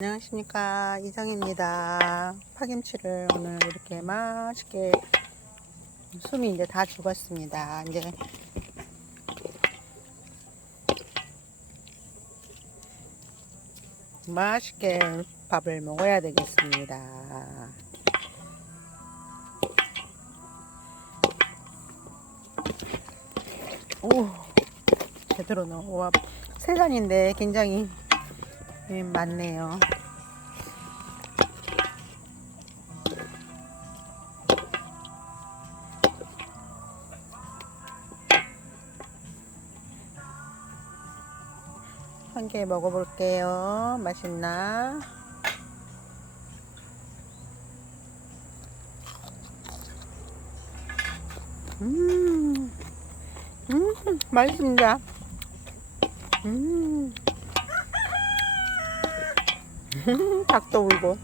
안녕하십니까. 이정입니다. 파김치를 오늘 이렇게 맛있게 숨이 이제 다 죽었습니다. 이제 맛있게 밥을 먹어야 되겠습니다. 오 제대로 넣어 세잔인데 굉장히 예, 많네요. 한 개 먹어볼게요. 맛있나? 음, 음, 맛있습니다. 음. 닭도 울고